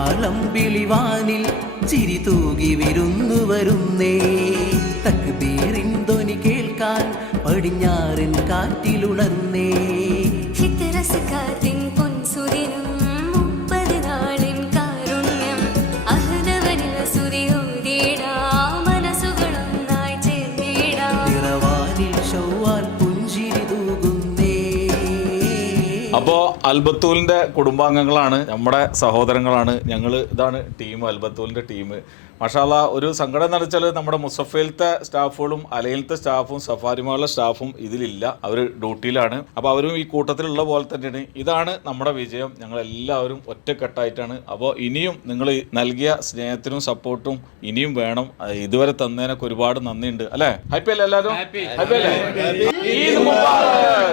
പെരുന്നാളം വിളിവാനിൽ ചിരി തൂകി വിരുന്നു വരുന്നേ. തക്ബീറിൻ ധ്വനി കേൾക്കാൻ പടിഞ്ഞാറിൻ കാറ്റിലുണർന്നേ. ചിത്രസക്കാത്തിൻ പൊൻസുദിനം 30 നാളിൻ കാരുണ്യം അഹദവനിൽ സുരിയോടിടാ മനസ്സുകളൊന്നായി ചേർന്നിടാ. നിറവാനിൽ ശൗവാൽ പുഞ്ചിരി തൂകുന്നേ. അപ്പോൾ അൽബത്തൂലിൻ്റെ കുടുംബാംഗങ്ങളാണ്, നമ്മുടെ സഹോദരങ്ങളാണ് ഞങ്ങൾ. ഇതാണ് ടീം, അൽബത്തൂലിൻ്റെ ടീം. മാഷാല്ലാ, ഒരു സങ്കടം എന്ന് വെച്ചാൽ നമ്മുടെ മുസഫയിലത്തെ സ്റ്റാഫുകളും അലയിലത്തെ സ്റ്റാഫും സഫാരിമകളുടെ സ്റ്റാഫും ഇതിലില്ല, അവർ ഡ്യൂട്ടിയിലാണ്. അപ്പോൾ അവരും ഈ കൂട്ടത്തിലുള്ള പോലെ തന്നെയാണ്. ഇതാണ് നമ്മുടെ വിജയം. ഞങ്ങളെല്ലാവരും ഒറ്റക്കെട്ടായിട്ടാണ്. അപ്പോൾ ഇനിയും നിങ്ങൾ നൽകിയ സ്നേഹത്തിനും സപ്പോർട്ടും ഇനിയും വേണം. ഇതുവരെ തന്നതിനൊക്കെ ഒരുപാട് നന്ദിയുണ്ട്. അല്ലേ? ഹാപ്പി അല്ലേ എല്ലാവരും? ഹാപ്പി അല്ലേ? ഈദ് മുബാറക്.